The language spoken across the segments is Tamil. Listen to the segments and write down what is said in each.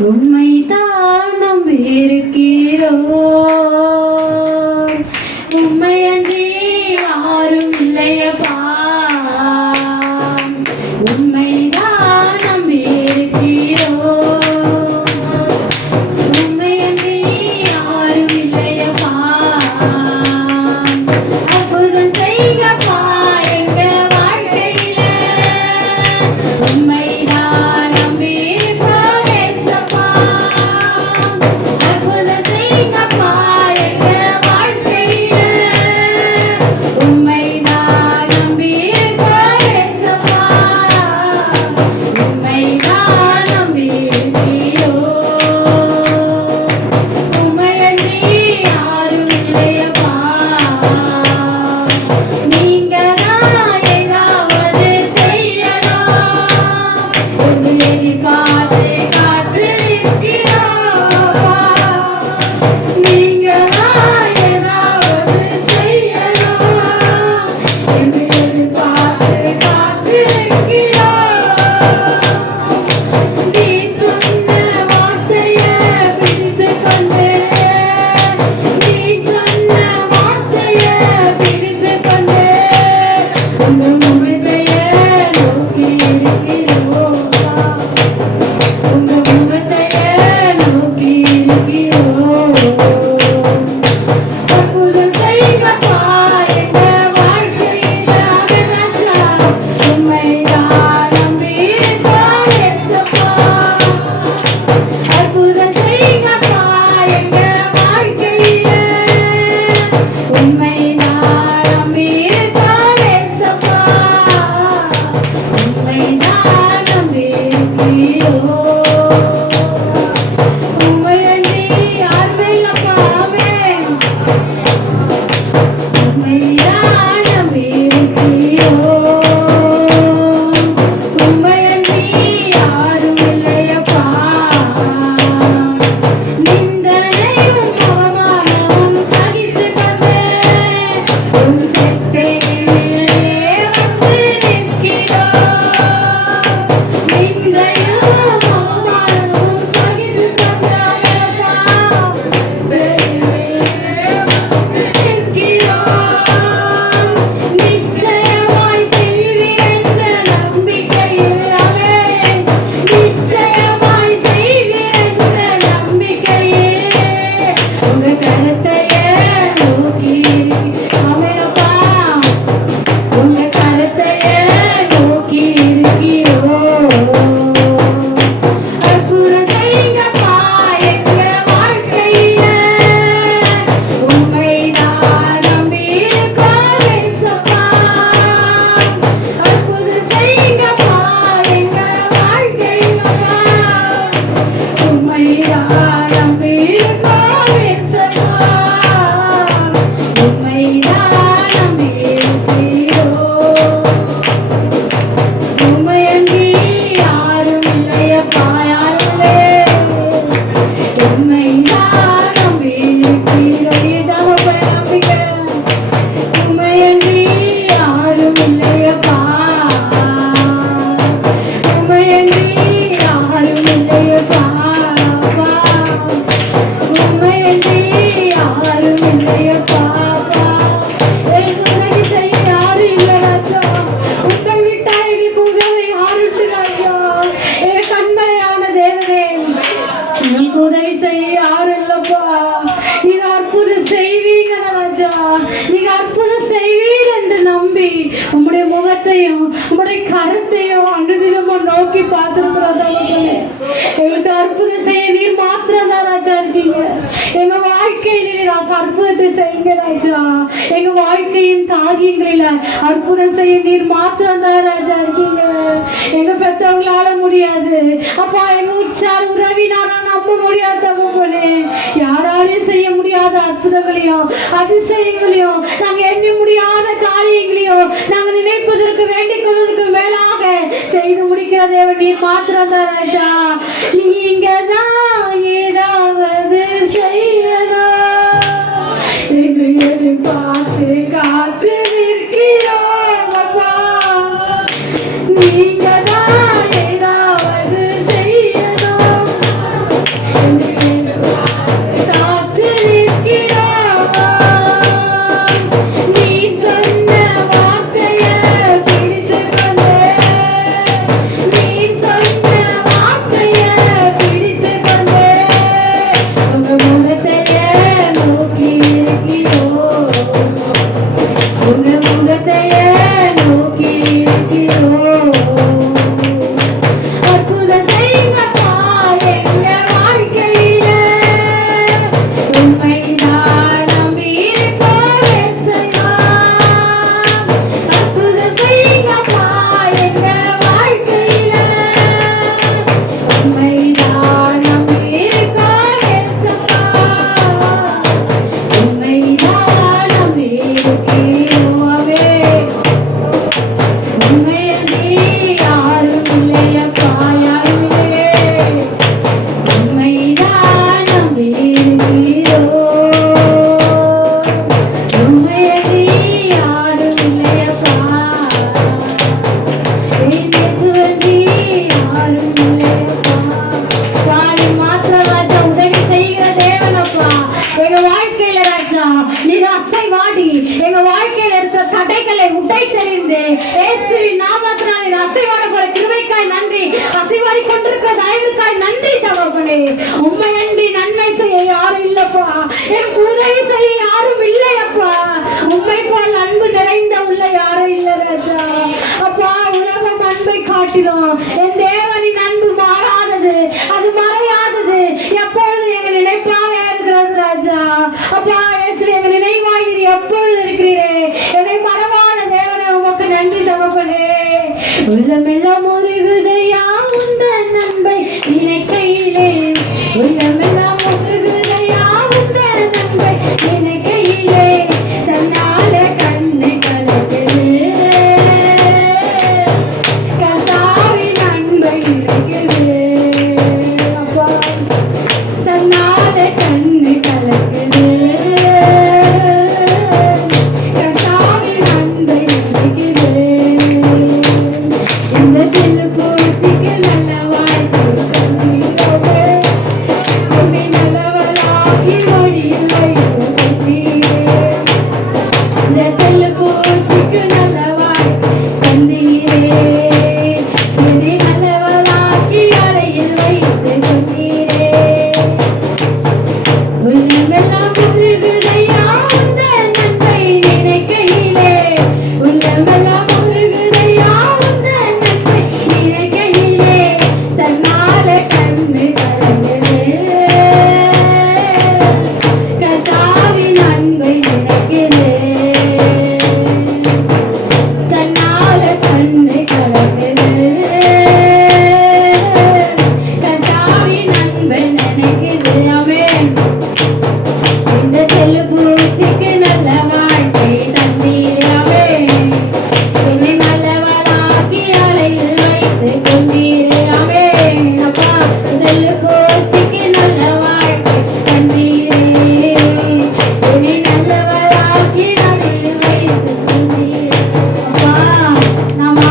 உம்மைதான் நம்பியிருக்கிறோம். உம்மையன்றி யாரும் இல்லையப்பா. உம்மைதான் நம்பியிருக்கிறோம். உம்மையன்றி யாரும் இல்லையப்பா. அற்புதம் செய்யப்பா எங்க வாழ்க்கையில. உம்மைதான் நம்பியிருக்கிறோம் ஏசப்பா. அற்புதம் செய்யப்பா எங்க வாழ்க்கையில. உம்மைதான் நம்பியிருக்கிறோம் ஏசப்பா. உம்மைதான் நம்பியிருக்கிறோம். உம்மையன்றி யாரும் இல்லையப்பா. நீங்க தான் ஏதாவது செய்யணும். உங்க எதிர்பார்த்து காத்திருக்கிறோம். நீங்க தான் ஏதாவது செய்யணும். உங்க எதிர்பார்த்து காத்திருக்கிறோம். நீ சொன்ன வார்த்தையை பிடித்துக்கொண்டு, நீ சொன்ன வார்த்தையை பிடித்துக்கொண்டு, உங்க முகத்தையே நோக்கி இருக்கிறோம். உங்க முகத்தையே நோக்கி இருக்கிறோம். அற்புதம் செய்யப்பா எங்க வாழ்க்கையில. உம்மைதான் நம்பியிருக்கிறோம் ஏசப்பா. அற்புதம் செய்யப்பா எங்க வாழ்க்கையில. உம்மைதான் நம்பியிருக்கிறோம் ஏசப்பா. உம்மைதான் நம்பியிருக்கிறோம். உம்மையன்றி யாருமே இல்லப்பா. ஆமென். உம்மைதான் நம்பியிருக்கிறோம். உம்மையன்றி யாரும் இல்லையப்பா. நிந்தனையும் அவமானமும் சகித்துக்கொண்டு உம் செட்டையிலே வந்து நிற்கிறோம். நிந்தையும் அவமானமும் சகித்துக்கொண்டவரப்பா. செட்டையிலே வந்து நிற்கிறோம். நிச்சயமாய் செய்வீர் என்ற நம்பிக்கையில். ஆமென். நிச்சயமாய் செய்வீர் என்ற நம்பிக்கையில். உங்க கரத்தையே நோக்கி இருக்கிறோம். ஆமெனப்பா. உங்க கரத்தையே நோக்கி இருக்கிறோம். அற்புதம் செய்யுங்கப்பா எங்க வாழ்க்கையில. உம்மைதான் நம்பியிருக்கிறோம் ஏசப்பா. அற்புதம் செய்யுங்கப்பா எங்க வாழ்க்கையில. உம்மைதான் நம்பியிருக்கிறோம் ஏசப்பா. உம்மைதான் நம்பியிருக்கிறோம். உம்மையன்றி யாரும் இல்லையப்பா. யாரும் இல்லை. உம்மைதான் நம்பியிருக்கிறோம். இதாகப்பா நம்பிக்கை. உம்மையன்றி யாரும் இல்லையப்பா. உம்மையன்றி யாரும் இல்லையப்பா. உம்மையன்றி யாரும் இல்லையப்பா. எனக்கு உதவி செய்ய யாரும் இல்லை ராஜா. உங்களை விட்டா எங்களுக்கு உதவி யாரும் இல்லை ராஜா. எனக்கு அன்பையான தேவனே, உங்களுக்கு உதவி செய்ய யாரும் இல்லப்பா. நீங்க அற்புதம் செய்வீங்க ராஜா. நீங்க அற்புதம் செய்வீர் என்று நம்பி உம்முடைய முகத்தையும் உம்முடைய கருத்தையும் அனுதினமும் நோக்கி பார்த்திருக்கிறோம் தகப்பனே. எங்களுக்கு அற்புதம் செய்ய நீர் மாத்திரம் தான் ராஜா இருக்கீங்க. எங்க வாழ்க்கையில ராஜா அற்புதத்தை செய்யுங்க ராஜா. எங்க வாழ்க்கையின் காரியங்களில அற்புதம் செய்ய நீர் மாத்திரம் தான் ராஜா இருக்கீங்க. எங்க பெற்றவங்களால முடியாது அப்பா. எங்க உற்சார உறவினால நம்ப முடியாத தகப்பனே. யாராலையும் செய்ய முடியாத அற்புதங்களையும் அதிசயங்களையும் நாங்க எண்ணி முடியாத காரியங்களையும் நாங்க நினைப்பதற்கு வேண்டிக் கொள்வதற்கு மேலாக செய்து முடிக்கிற தேவன் நீர் மாத்திரம் தான் ராஜா. நீங்க தான் ஏதாவது செய்யணும் என்று எதிர்பார்த்து காத்து நிற்கிறோம் அப்பா. நீங்க தான் ஏதாவது செய்யணும் உதவி செய்ய யாரும் இல்லை அப்பா. உண்மை போல் அன்பு நிறைந்த உள்ள யாரும் இல்லை ராஜா. அப்பா உலகம் அன்பை காட்டிலும் என் தேவனின் அன்பு மாறாதது, அது மறையாதது, எப்பொழுது எங்கள் நினைப்பாக இருக்கிறது ராஜா. அப்பா இயேசுவே எங்கள் நினைவாய் எப்பொழுது இருக்கிறீரே, என்னை மறவாத தேவனே உமக்கு நன்றி தகப்பனே. உள்ளமெல்லாம் முருகுதையா உந்தன் நன்மை நினைக்கையிலே, உள்ளமெல்லாம் முருகுதையா உந்தன் நன்மை நினைக்கையிலே, தன்னால கண்ணு கலக்குது கர்த்தாவின் அன்பை நினைக்குது. அப்பா தன்னால கண்ணு கலக்குது கர்த்தாவின் அன்பை நினைக்குது. இந்த செல்லு பூச்சிக்கு நல்ல வாழ்க்கை தந்தீரே, உன்னை நல்லவளாக்கி மடியில் வைத்து தந்தீரே. இந்த செல்லு பூச்சிக்கு நல்ல வாழ்க்கை தந்தீரே, உன்னை நல்லவளாக்கி அறையில் வைத்து தந்தீரே. உள்ளமெல்லாம் முருகுதையா உந்தன் நன்மை நினைக்கையிலே, உள்ளமெல்லாம் முருகுதையா உந்தன் நன்மை நினைக்கையிலே, தன்னால கண்ணு கலங்குது கர்த்தாவின் அன்பை நினைக்குது. தன்னால கண்ணு கலங்குது கர்த்தாவின் அன்பை நினைக்குது. ஆமென். இந்த செல்லு பூச்சிக்கு நல்ல வாழ்க்கை தந்தீராவே, என்னை நல்லவளாக்கி அலையில் வைத்து கொண்டீராவே. அப்பா செல்லு பூச்சிக்கு நல்ல வாழ்க்கை தந்தீரே, என்னை நல்லவளாக்கி அலையில் வைத்து கொண்டீரே. அப்பா நம்ம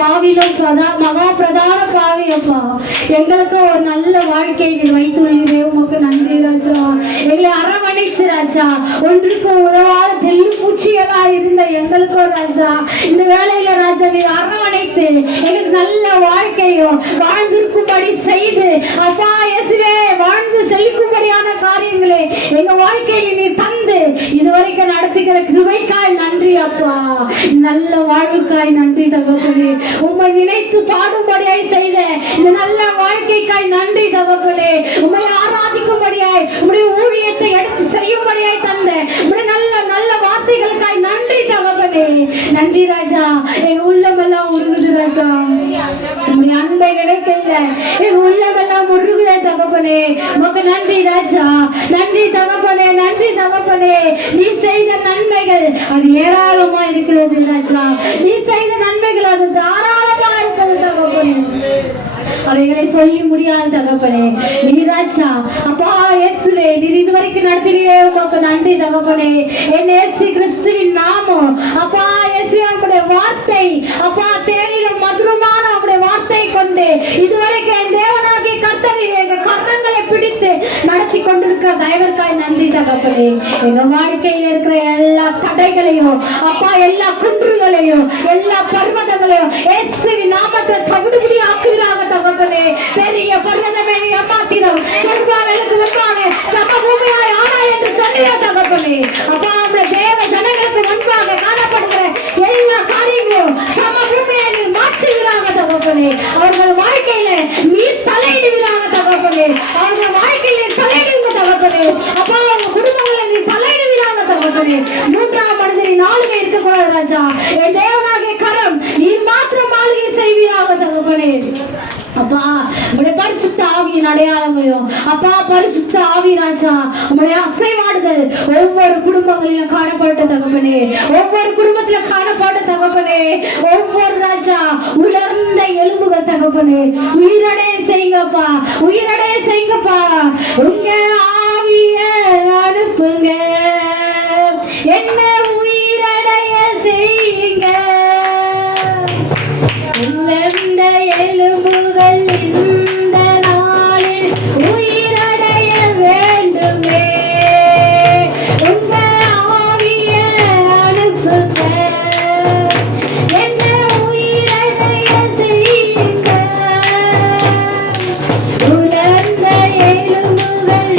பாவிலும் மகா பிரதான பாவி அப்பா, எங்களுக்கு ஒரு நல்ல வாழ்க்கையை வைத்துள்ளீரே உமக்கு நன்றி ராஜா. எங்களை அரவணைத்து ராஜா, ஒன்றுக்கு உறவாத தெல்லு பூச்சிகளா இருந்த எங்களுக்கோ ராஜா, இந்த வேலையில ராஜா நீ அரவணைத்து எங்களுக்கு நல்ல வாழ்க்கையும் வாழ்ந்திருக்கும்படி செய்து அப்பா இயேசுவே வாழ்ந்து செழிக்கும்படியான காரியங்களே எங்க வாழ்க்கையில் நீ தந்து இதுவரைக்கும் நடத்துகிற கிருபைக்காய் நன்றி அப்பா. நல்ல வாழ்வுக்காய் நன்றி தகப்பனே. உம்மை நினைத்து பாடும்படியாய் செய்த இந்த நல்ல வாழ்க்கைக்காய் நன்றி தகப்பனே. உம்மை ஆராதிக்கும்படியாய் உம்முடைய ஊழியத்தை எடுத்து செய்யும்படியாய் தந்த உம்முடைய நல்ல நல்ல வார்த்தைகளுக்காய் நன்றி தகப்பனே. நன்றி ராஜா. எங்க உள்ளமெல்லாம் உருகுது ராஜா, உம்முடைய அன்பை நினைக்கல எங்க உள்ளமெல்லாம் உருகுதே தகப்பனே. உமக்கு நன்றி ராஜா. நன்றி தகப்பனே, நன்றி தகப்பனே. நீ செய்த நன்மைகள் அது ஏராளமா இருக்கிறது ராஜா. நீ செய்த நன்மைகள் அது தாராளமா இருக்கிறது தகப்பனே. அவைகளை சொல்லி முடியாது தகப்பனே. நீராஜா அப்பா இயேசுவே நீர் இதுவரைக்கும் நடத்தினீரே உமக்கு நன்றி தகப்பனே. என் இயேசு கிறிஸ்துவின் நாமம் அப்பா இயேசு உம்முடைய வார்த்தை அப்பா தேனிலும் மதுரமான உம்முடைய வார்த்தை கொண்டு இதுவரைக்கும் என் தேவனாகிய கர்த்தர் எங்க கர்ணங்களை பிடித்து நடத்தி கொண்டிருக்கிற தயவிற்காய் நன்றி தகப்பனே. எங்க வாழ்க்கையில் இருக்கிற எல்லா தடைகளையும் அப்பா எல்லா குன்றுகளையும் எல்லா பர்வதங்களையும் இயேசுவின் நாமத்தை தவிடுபடி ஆக்குகிறாங்க தகப்பனே. பெரிய பர்வதமே ஏமாத்திரம் செல்வாங்களுக்கு முன்பாக சம பூமியாய் ஆனா என்று சொல்லிய தகப்பனே. அப்பா அந்த தேவ ஜனங்களுக்கு முன்பாக காணப்படுகிற எல்லா காரியங்களும் சம பூமியை நீர் மாற்றுகிறாங்க தகப்பனே. அவர்கள் வாழ்க்கையில நீர் தலையிடுகிறாங்க தகப்பனே. அவர்கள் வாழ்க்கையில தலையிடுங்க தகப்பனே. அப்பா அவங்க குடும்பங்களை நீர் தலையிடுகிறாங்க தகப்பனே. மூன்றாம் மனிதனின் ஆளுகை இருக்கக்கூடாது ராஜா. என் தேவனாகிய கரம் நீர் மாத்திரம் ஆளுகை செய்வீராக தகப்பனே. அப்பா உம்முடைய பரிசுத்த ஆவியின் அடையாளங்களையும் அப்பா பரிசுத்த ஆவி ராஜா உம்முடைய அசைவாடுதல் ஒவ்வொரு குடும்பங்களிலும் காணப்பட்ட தகப்பனே. ஒவ்வொரு குடும்பத்தில காணப்பட்ட தகப்பனே. ஒவ்வொரு ராஜா உலர்ந்த எலும்புகள் தகப்பனே உயிரடைய செய்யுங்கப்பா, உயிரடைய செய்யுங்கப்பா. உங்க ஆவிய அனுப்புங்க, என்ன உயிரடைய செய்யுங்க. உலர்ந்த எலும்புகள் இந்த நாளில் உயிரடைய வேண்டுமே. உங்க ஆவிய அனுப்புங்க, என்ன உயிரடைய செய்யுங்க. உலர்ந்த எலும்புகள்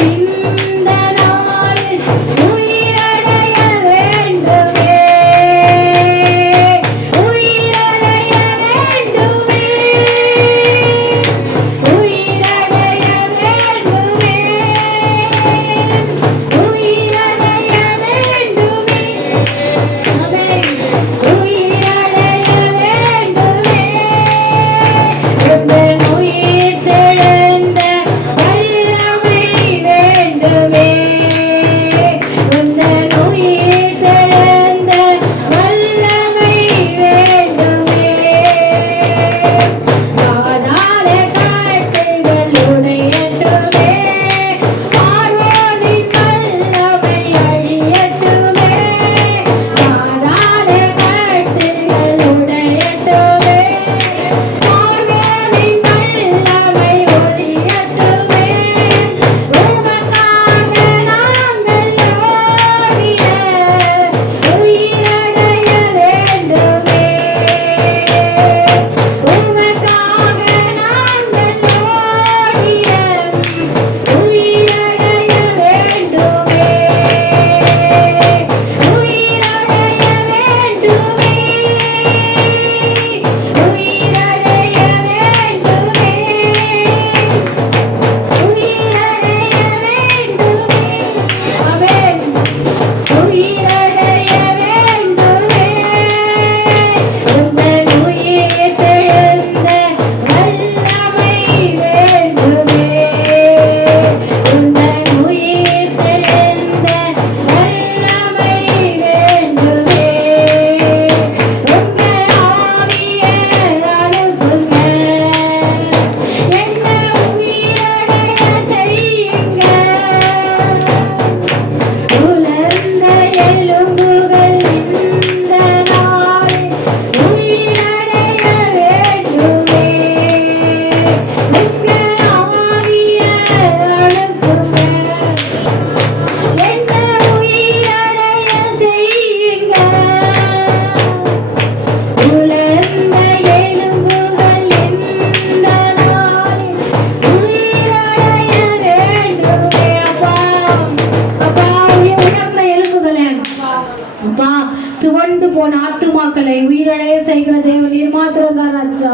துவண்டு போன ஆத்துமாக்களை உயிரடைய செய்கிற தேவன் நீர் மாத்திரம் தான் ராஜா.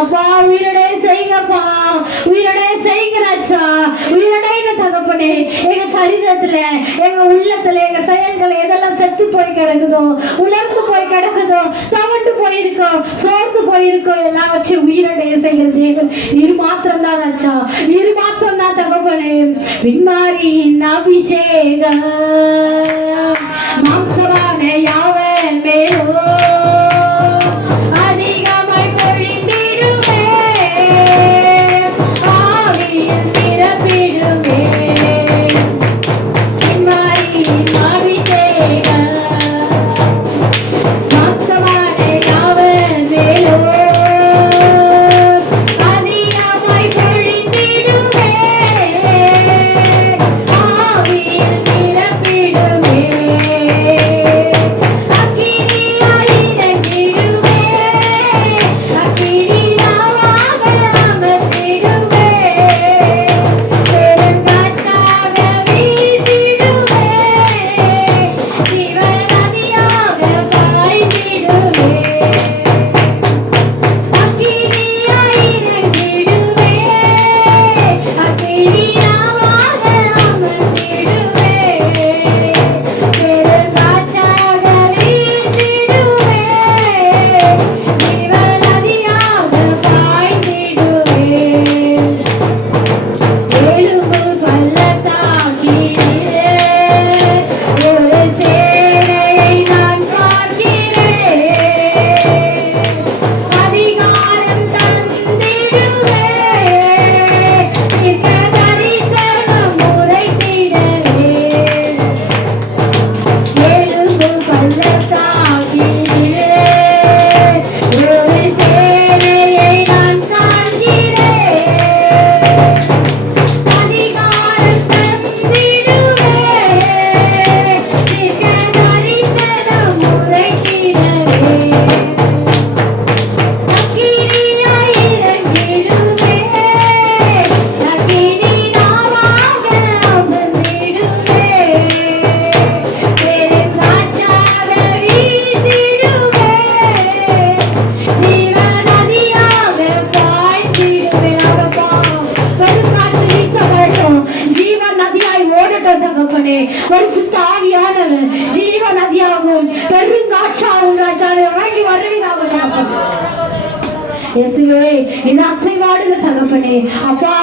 அப்பா உயிரடைய செய்யப்பா, உயிரடைய செய்கிறாச்சா, உயிரடைன தகப்பனே. எங்க சரீரத்துல, எங்க உள்ளத்துல, எங்க செயல்கள் எதெல்லாம் செத்து போய் கிடக்குதோ, உலர்ந்து போய் கிடக்குதோ, தவண்டு போயிருக்கோ, சோர்ந்து போயிருக்கோ, எல்லாவற்றையும் உயிரடைய செய்கிற தேவன் நீர் மாத்திரம் தான் ராஜா. நீர் மாத்திரம் தான் தகப்பனே. பின்மாரியின் அபிஷேகம் மாம்சமான யாவன் மேலோ அதிகமாய் பொழிந்திடுமே, ஆவியில் நிரப்பிடுமே. பின்மாரியின் அபிஷேகம் மாம்சமான யாவன் மேலோ அதிகமாய் பொழிந்திடுமே, ஆவியில் நிரப்பிடுமே. பரிசுத்த ஆவியானவர் ஜீவ நதியாகவும் பெருங்காற்றாகவும் இறங்கி வருவீராக. இயேசுவே, இந்த அசைவாடுகிற தகப்பனே, அப்பா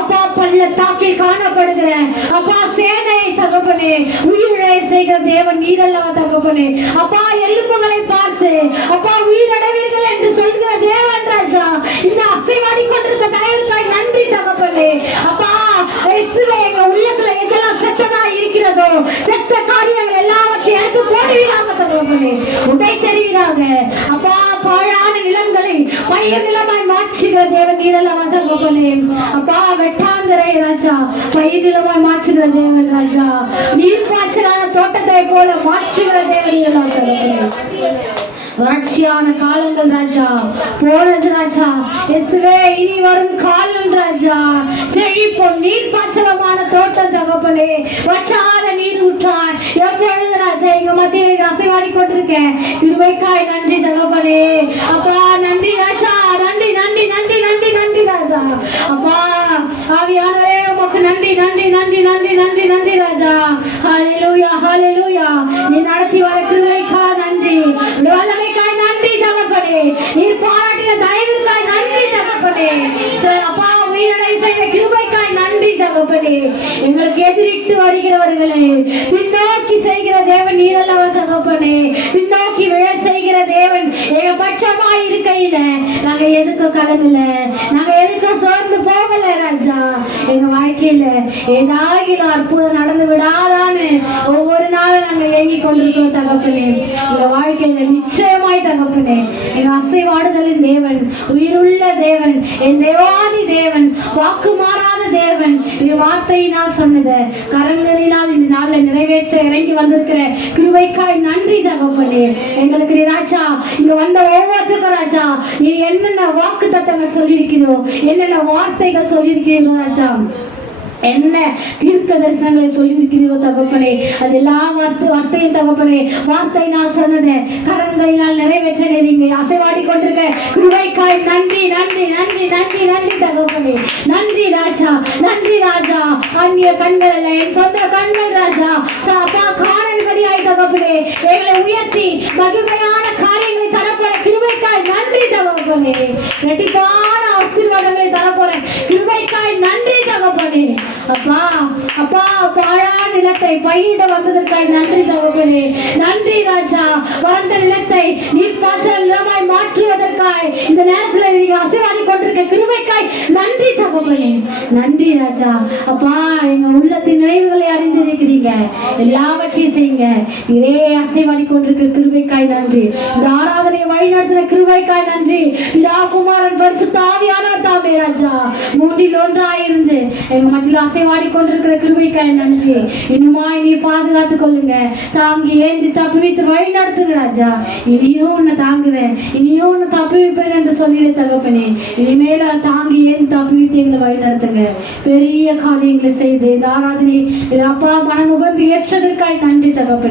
அப்பா பள்ளத்தாக்கில் காணப்படுகிற அப்பா சேனை தகப்பனே, உயிரிழை செய்கிற தேவன் நீரல்லவா தகப்பனே. அப்பா எலும்புகளை பார்த்து அப்பா உயிரடைவீர்கள் என்று சொல்கிற தேவன் ராஜா, இந்த அசைவாடி கொண்டிருக்க தயவுக்காய் நன்றி தகப்பனே. அப்பா இயேசுவே, எங்க உள்ளத்துல எங்கெல்லாம் செத்ததா இருக்கிறதோ, செத்த காரியங்கள் எல்லாவற்றையும் எடுத்து போடுவீராக தகப்பனே, உடை தெரிவீராக. அப்பா பாழான நிலங்களை பயிர் நிலமாய் மாற்றுகிற தேவன் நீரல்லவா தகப்பனே. அப்பா வெட்டாந்தரை ராஜா பயிர் நிலமாய் மாற்றுகிற தேவன் ராஜா, நீர் பாய்ச்சலான தோட்டத்தை போல மாற்றுகிற தேவன் நீரல்லவா தகப்பனே. வறட்சியான காலங்கள் ராஜா போனது ராஜா. இயேசுவே, இனி வரும் காலம் ராஜா செழிப்போம், நீர் பாய்ச்சலமான தோட்டம் தகப்பனே, வற்றாத நீர் ஊற்றாய் எப்பொழுது ராஜா எங்க மத்தியில் அசைவாடி கொண்டிருக்கேன். கிருபைக்காய் நன்றி தகப்பனே. அப்பா நன்றி ராஜா, நன்றி நன்றி நன்றி நன்றி நன்றி ராஜா. அப்பா ஆவியானவரே, உமக்கு நன்றி நன்றி நன்றி நன்றி நன்றி நன்றி ராஜா. ஹல்லேலூயா ஹல்லேலூயா. நீ நடத்தி வர கிருபைக்காய் நன்றி, வல்லமைக்காய் நன்றி தகப்பனே, நீர் பாராட்டின தயவிற்காய் நன்றி தகப்பனே. அப்பா உயிரடை செய்த கிருபைக்காய் நன்றி தகப்பனே. எங்களுக்கு எதிரிட்டு வருகிறவர்களே பின்னோக்கி செய்கிற தேவன் நீரல்லவா தகப்பனே. பின்னோக்கி விழ செய்கிற தேவன் எங்க பட்சமாய் இருக்கையில் வாழ்க்கையில நாங்க எதுக்கும் கிளம்பல, நாங்க எதுக்கும் சோர்ந்து போகல ராஜா. எங்க வாழ்க்கையில ஏதாவது அற்புதம் நடந்து விடாதான்னு ஒவ்வொரு நாளும் நாங்க ஏங்கி கொண்டிருக்கிறோம் தகப்பனே. எங்க வாழ்க்கையில நிச்சயமாய் தகப்பனே, எங்க அசைவாடுதலின் தேவன், உயிருள்ள தேவன், என் தேவாதி தேவன், வாக்கு மாறாத தேவன், இது வார்த்தையினால் சொன்னது கரங்களினால் இந்த நாளில் நிறைவேற்ற இறங்கி வந்திருக்கிற கிருபைக்காய் நன்றி தகப்பனே. எங்களுக்கு நீ ராஜா இங்க வந்த ஒவ்வொருத்தருக்கும் ராஜா நீ என்னென்ன வாக்கு தத்தங்கள் சொல்லியிருக்கிறோம், என்னென்ன வார்த்தைகள் சொல்லியிருக்கிறீர்கள் ராஜா, என்ன தீர்க்க தரிசனங்களை சொல்லியிருக்கிறீரோ தகப்பனே, அது எல்லா வார்த்தையும் தகப்பனே வார்த்தை நான் சொன்னதை கரங்களினால் நிறைவேற்ற நீங்க அசைவாடி கொண்டிருக்க கிருபைக்காய் நன்றி நன்றி நன்றி நன்றி நன்றி தகப்பனே. நன்றி ராஜா, நன்றி ராஜா. அந்நிய கண்கள் அல்ல, என் சொந்த கண்கள் ராஜா அப்பா காணல்படியாய் தகப்பனே எங்களை உயர்த்தி மகிமையான காரியங்களை தரப்போற கிருபைக்காய் நன்றி தகப்பனே. ரெட்டிப்பான ஆசீர்வாதங்களை தரப்போற கிருபைக்காய் நன்றி தகப்பனே. அப்பா அப்பா பாழா நிலத்தை பயிரிட வந்ததற்காய் நன்றி தகப்பனே. நன்றி ராஜா, வறண்ட நிலத்தை நீர்ப்பாய்ச்சல் நிலமாய் மாற்றுவதற்காய் இந்த நேரத்தில் நீங்க அசைவாடி கொண்டிருக்க கிருபைக்காய் நன்றி தகப்பனே. நன்றி ராஜா. அப்பா எங்க உள்ளத்தின் நினைவுகளை அறிந்திருக்கிறீங்க, எல்லாவற்றையும் செய்யுங்க. இதே அசைவாடி கொண்டிருக்கிற கிருபைக்காய் நன்றி. இந்த ஆராதனை வழி நடத்துகிற கிருபைக்காய் நன்றி. இதா குமாரன் பரிசுத்த ஆவியானவர் தாமே ராஜா மூன்றில் ஒன்றாயிருந்து எங்க மத்தியில் அசைவாடி கொண்டிருக்கிற கிருபைக்காய் நன்றி. இன்னுமாய் நீ பாதுகாத்துக் கொள்ளுங்க, தாங்கி ஏந்தி தப்பி வைத்து வழி நடத்துங்க ராஜா. இனியும் உன்னை தாங்குவேன், இனியும் உன்னை தப்பி வைப்பேன் என்று சொல்லிடு தகப்பனே. இனிமேல தாங்கி ஏந்தி தப்பி வைத்து எங்களை வழி நடத்துங்க. பெரிய காரியங்களை செய்து இந்த ஆராதனை அப்பா மனமுகந்து ஏற்றதற்காய் நன்றி தகப்பனே.